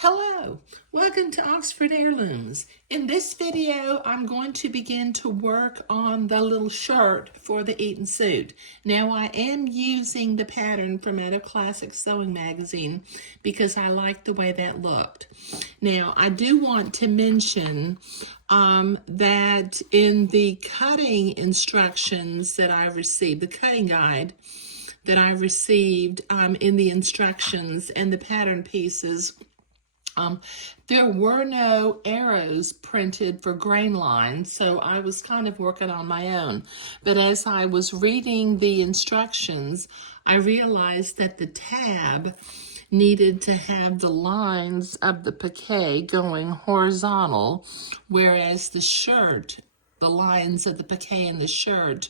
Hello, welcome to Oxford Heirlooms. In this video, I'm going to begin to work on the little shirt for the Eton suit. Now, I am using the pattern from Eton Classic Sewing Magazine because I like the way that looked. Now, I do want to mention that in the cutting instructions that I received, the cutting guide that I received in the instructions and the pattern pieces, there were no arrows printed for grain lines, so I was kind of working on my own. But as I was reading the instructions, I realized that the tab needed to have the lines of the piqué going horizontal, whereas the shirt, the lines of the piqué in the shirt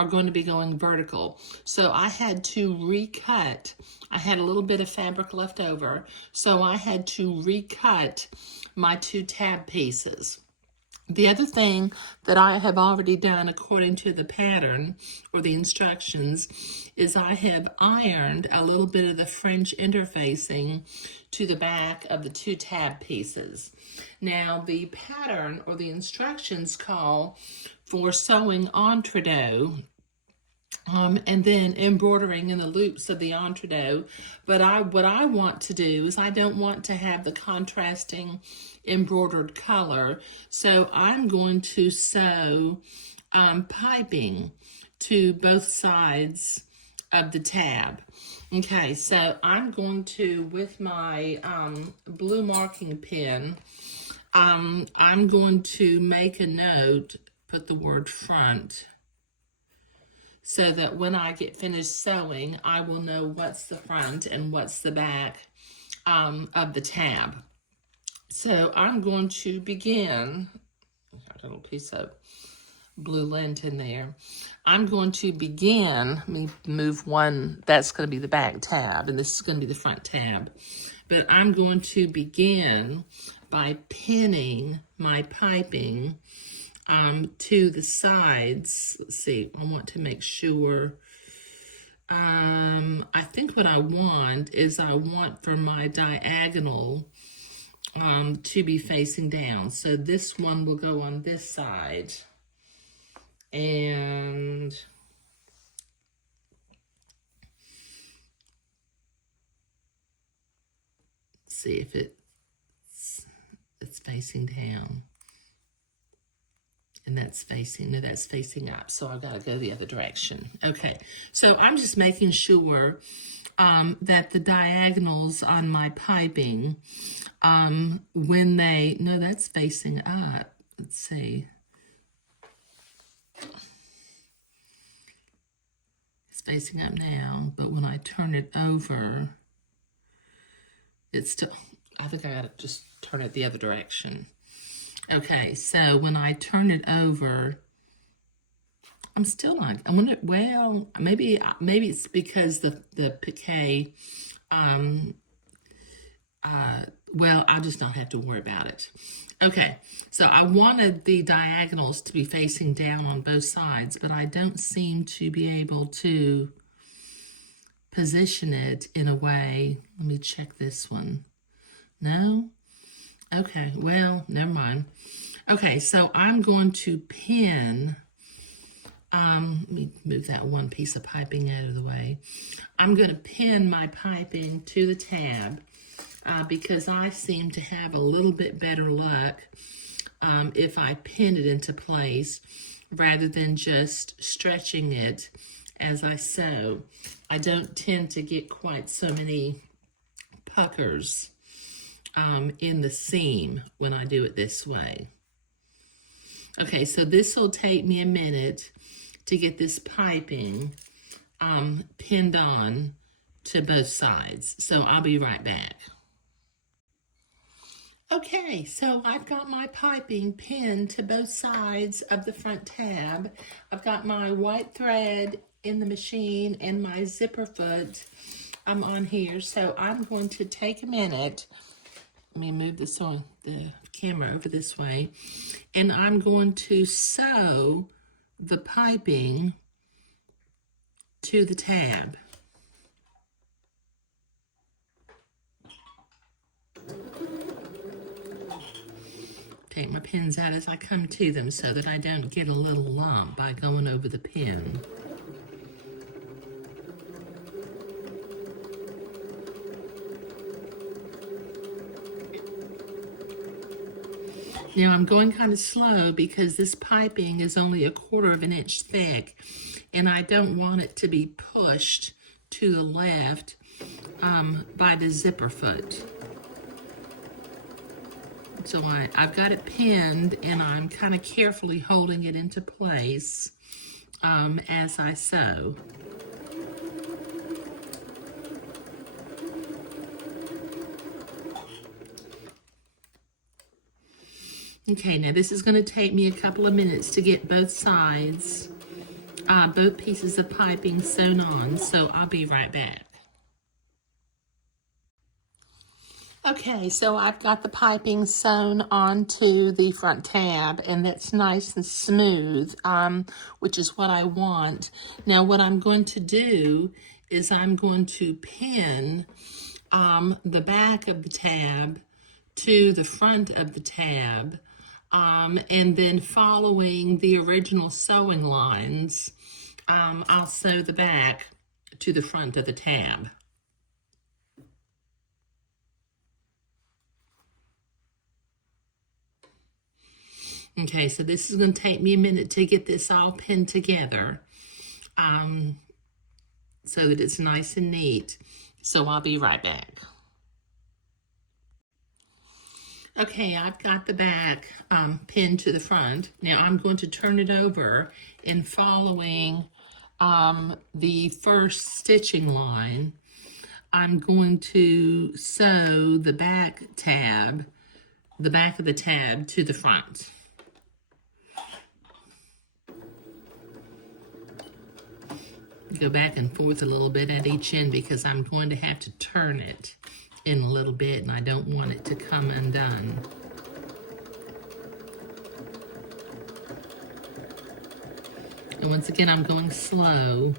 are going to be going vertical. So I had to recut. I had a little bit of fabric left over, so I had to recut my two tab pieces. The other thing that I have already done according to the pattern or the instructions is I have ironed a little bit of the French interfacing to the back of the two tab pieces. Now the pattern or the instructions call for sewing entredot and then embroidering in the loops of the entredot. But what I want to do is I don't want to have the contrasting embroidered color. So I'm going to sew piping to both sides of the tab. Okay, so I'm going to, with my blue marking pen, I'm going to make a note, put the word front, so that when I get finished sewing, I will know what's the front and what's the back of the tab. So I'm going to begin, got a little piece of blue lint in there. I'm going to begin, let me move one, that's going to be the back tab, and this is going to be the front tab. But I'm going to begin by pinning my piping to the sides. Let's see, I want to make sure. I think what I want is I want for my diagonal to be facing down. So this one will go on this side. And see if it's facing down. And that's facing, no, that's facing up. So I've got to go the other direction. Okay, so I'm just making sure that the diagonals on my piping, when they, no, that's facing up. Let's see. It's facing up now, but when I turn it over, it's still, I think I got to just turn it the other direction. Okay, so when I turn it over, I'm still not, I wonder, well, maybe it's because the piqué, well, I'll just not have to worry about it. Okay, so I wanted the diagonals to be facing down on both sides, but I don't seem to be able to position it in a way. Let me check this one. No? Okay, well, never mind. Okay, so I'm going to pin, let me move that one piece of piping out of the way. I'm going to pin my piping to the tab because I seem to have a little bit better luck if I pin it into place rather than just stretching it as I sew. I don't tend to get quite so many puckers in the seam when I do it this way. Okay, so this will take me a minute to get this piping pinned on to both sides. So I'll be right back. Okay, so I've got my piping pinned to both sides of the front tab. I've got my white thread in the machine and my zipper foot on here. So I'm going to take a minute. Let me move this on the camera over this way. And I'm going to sew the piping to the tab. take my pins out as I come to them so that I don't get a little lump by going over the pin. Now I'm going kind of slow because this piping is only 1/4 of an inch thick, and I don't want it to be pushed to the left by the zipper foot. So I've got it pinned, and I'm kind of carefully holding it into place as I sew. Okay, now this is going to take me a couple of minutes to get both sides, both pieces of piping sewn on, so I'll be right back. Okay, so I've got the piping sewn onto the front tab, and that's nice and smooth, which is what I want. Now what I'm going to do is I'm going to pin the back of the tab to the front of the tab, and then following the original sewing lines, I'll sew the back to the front of the tab. Okay, so this is going to take me a minute to get this all pinned together so that it's nice and neat. So I'll be right back. Okay, I've got the back pinned to the front. Now I'm going to turn it over and following the first stitching line, I'm going to sew the back tab, the back of the tab to the front. Go back and forth a little bit at each end because I'm going to have to turn it in a little bit, and I don't want it to come undone. And once again, I'm going slow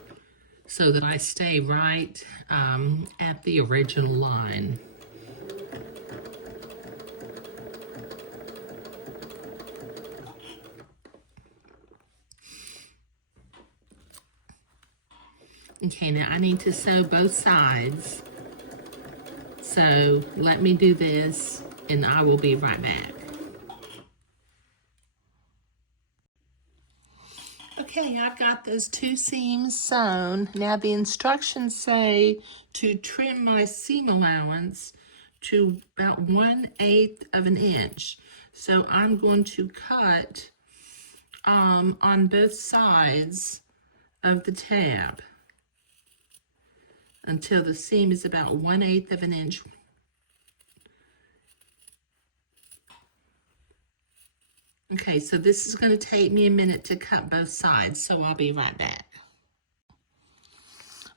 so that I stay right at the original line. Okay, now I need to sew both sides. So let me do this and I will be right back. Okay, I've got those 2 seams sewn. Now the instructions say to trim my seam allowance to about 1/8 of an inch. So I'm going to cut on both sides of the tab until the seam is about 1/8 of an inch. Okay, so this is going to take me a minute to cut both sides, so I'll be right back.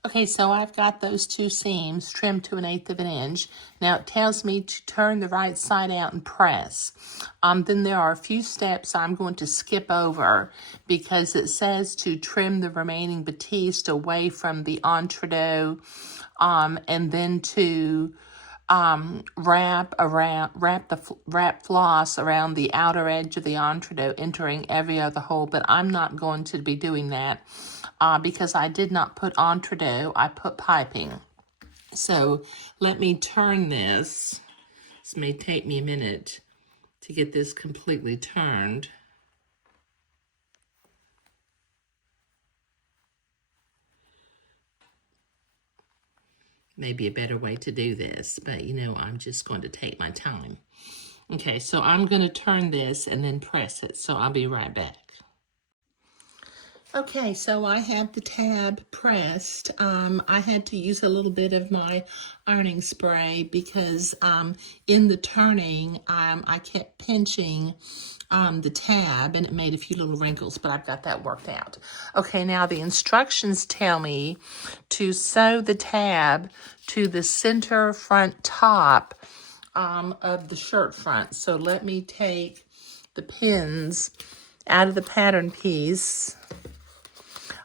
Okay, so I've got those 2 seams trimmed to 1/8 of an inch. Now it tells me to turn the right side out and press. Then there are a few steps I'm going to skip over because it says to trim the remaining batiste away from the entredot, and then to wrap floss around the outer edge of the entredot, entering every other hole, but I'm not going to be doing that because I did not put entredot, I put piping. So let me turn this. This may take me a minute to get this completely turned. Maybe a better way to do this, but you know, I'm just going to take my time. Okay, so I'm going to turn this and then press it, so I'll be right back. Okay, so I have the tab pressed. I had to use a little bit of my ironing spray because in the turning, I kept pinching the tab and it made a few little wrinkles, but I've got that worked out. Okay, now the instructions tell me to sew the tab to the center front top of the shirt front. So let me take the pins out of the pattern piece.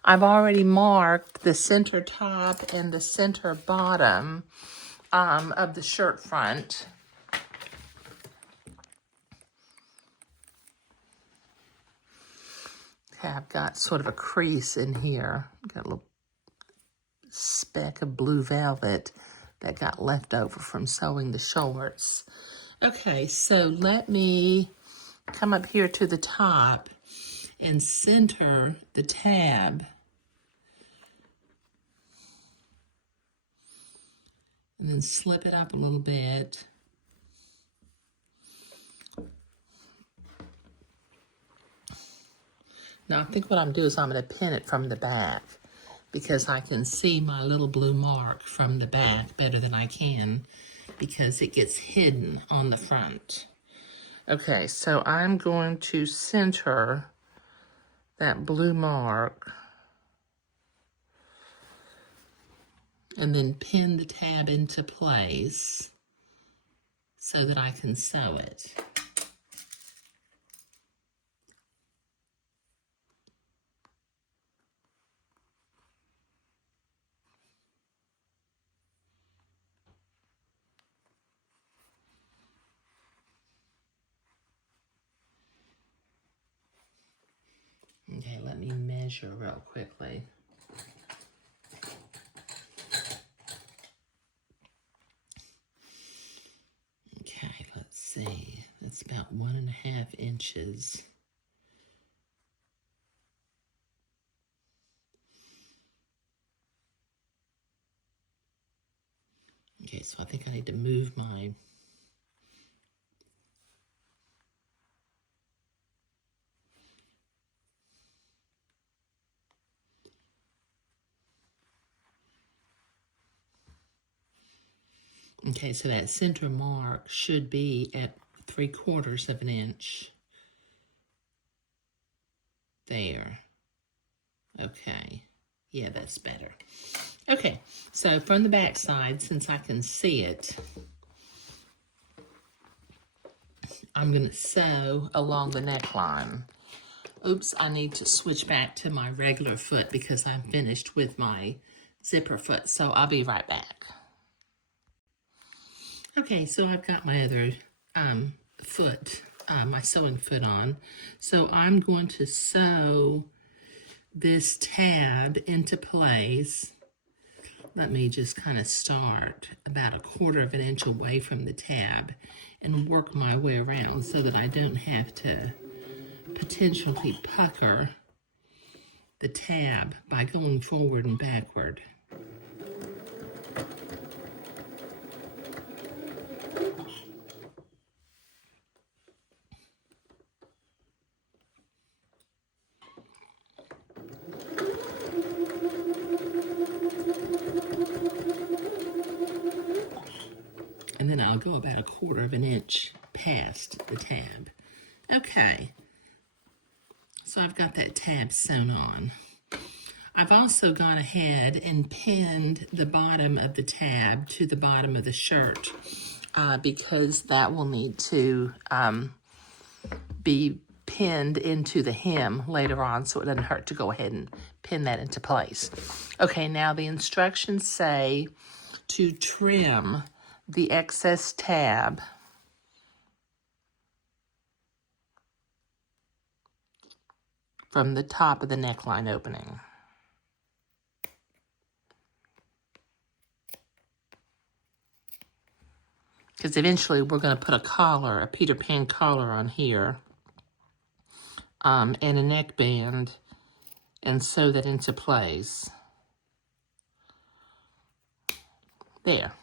I've already marked the center top and the center bottom of the shirt front. Okay, I've got sort of a crease in here. Got a little speck of blue velvet that got left over from sewing the shorts. Okay, so let me come up here to the top and center the tab. And then slip it up a little bit. Now I think what I'm doing is I'm going to pin it from the back because I can see my little blue mark from the back better than I can because it gets hidden on the front. Okay, so I'm going to center that blue mark and then pin the tab into place so that I can sew it. Okay, let me measure real quickly. Okay, let's see. That's about 1.5 inches. Okay, so I think I need to move my Okay, so that center mark should be at 3/4 of an inch. There. Okay. Yeah, that's better. Okay, so from the back side, since I can see it, I'm going to sew along the neckline. Oops, I need to switch back to my regular foot because I'm finished with my zipper foot, so I'll be right back. Okay, so I've got my other foot, my sewing foot on. So I'm going to sew this tab into place. Let me just kind of start about 1/4 of an inch away from the tab and work my way around so that I don't have to potentially pucker the tab by going forward and backward. And then I'll go about 1/4 of an inch past the tab. Okay, so I've got that tab sewn on. I've also gone ahead and pinned the bottom of the tab to the bottom of the shirt because that will need to be pinned into the hem later on, so it doesn't hurt to go ahead and pin that into place. Okay, now the instructions say to trim the excess tab from the top of the neckline opening. Because eventually we're going to put a collar, a Peter Pan collar on here, and a neckband, and sew that into place. There.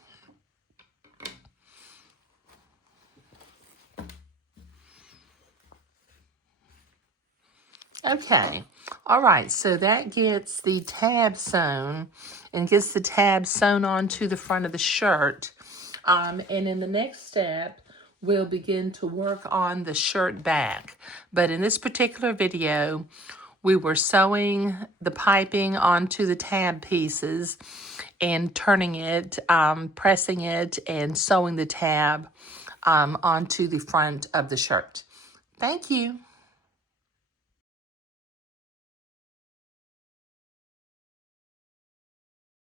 Okay, all right, so that gets the tab sewn and gets the tab sewn onto the front of the shirt. And in the next step, we'll begin to work on the shirt back. But in this particular video, we were sewing the piping onto the tab pieces and turning it, pressing it, and sewing the tab onto the front of the shirt. Thank you.